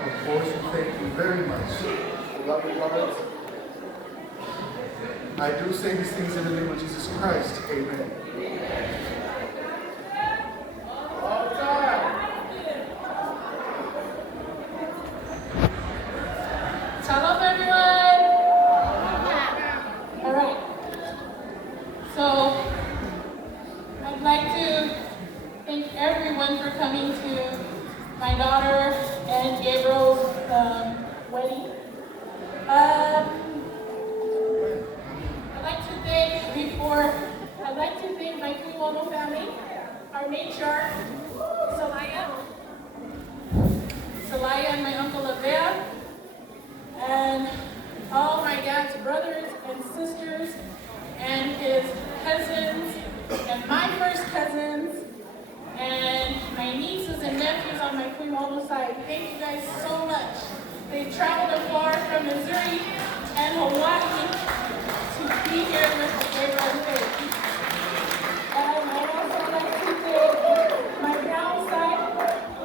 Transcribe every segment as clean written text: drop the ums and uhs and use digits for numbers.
Of course, we thank you very much. Beloved ones, I do say these things in the name of Jesus Christ. Amen. All time. Shalom, everyone. All right. So, I'd like to thank everyone for coming to my daughter and Gabriel's wedding. I'd like to thank my Kumono family, our matriarch, Salaya and my uncle Abea, and all my dad's brothers and sisters, and his cousins, and my first cousins, and my nieces and nephews on my Kumono side. Thank you guys so much. They traveled afar from Missouri and Hawaii to be here with the Gabriel faith. And I'd also like to thank my brown side,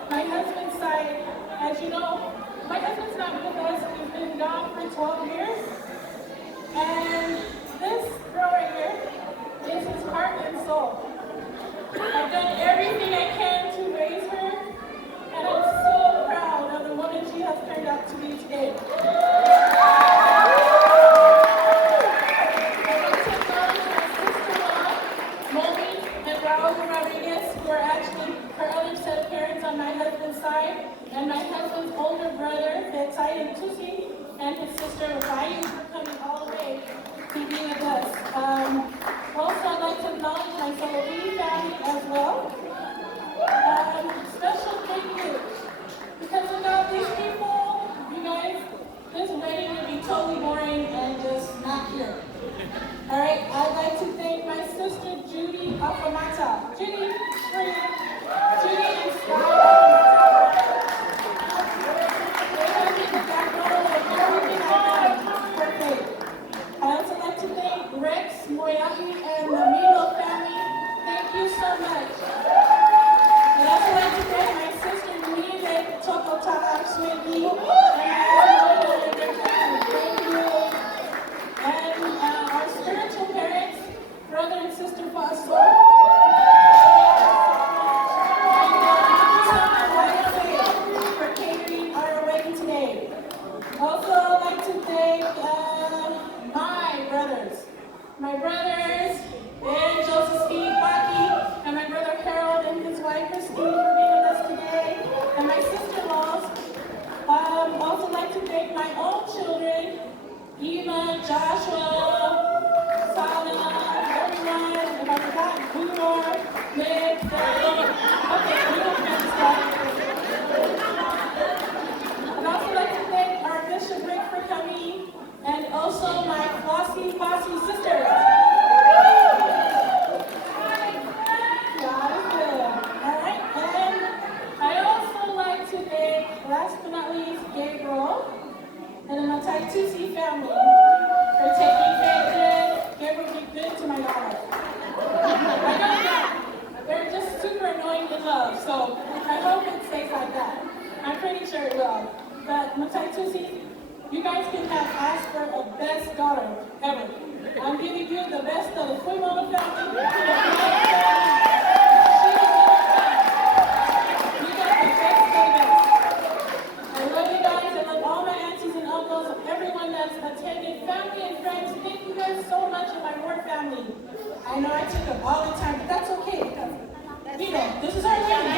my husband's side. As you know, my husband's not with us. He's been gone for 12 years. And this girl right here is his heart and soul. I've done everything I can to raise her, and I'm so proud of the woman she has turned out to be today. Who are actually her other set of parents on my husband's side, and my husband's older brother, Mataitusi, and his sister, Rafai, for coming all the way to be with us. Also, I'd like to acknowledge my Salawee family as well. Special thank you, because without these people, you guys, this wedding would be totally boring and just not here. All right, I'd like to thank my sister, Judy Afamata. Judy and Sky They have been the backbone of everything I've done for faith. I'd also like to thank Rex, Moyaki, and the Milo family. Thank you so much. I'd also like to thank my sister, Nide Tokota Swedi, and their family. Thank you. And our spiritual parents, brother and sister Pastor. For catering our wedding today. Also, I'd like to thank my brothers, and Joseph Steve Baki, and my brother Harold and his wife Christine for being with us today, and my sister-in-laws. Also like to thank my own children, Eva, Joshua, Sana, everyone. If I forgot, Boomer, Liv, okay, we don't have to start. I'd also like to thank our Bishop Rick for coming, and also my Flossie Fossy sisters. God is good. All right, and I also like to thank, last but not least, Gabriel and the Mataitusi family for taking faith in Gabriel be good to my daughter. I know that they're just super annoying in love, so I hope it stays like that. I'm pretty sure it will. But Mataitusi, you guys can have asked for a best daughter ever. I'm giving you the best of the Fuimono family. You got the best of the best. I love you guys. I love all my aunties and uncles, everyone that's attended, family and friends. Thank you guys so much, and my work family. I know I took up all the time, but that's okay because, you know, this is our wedding.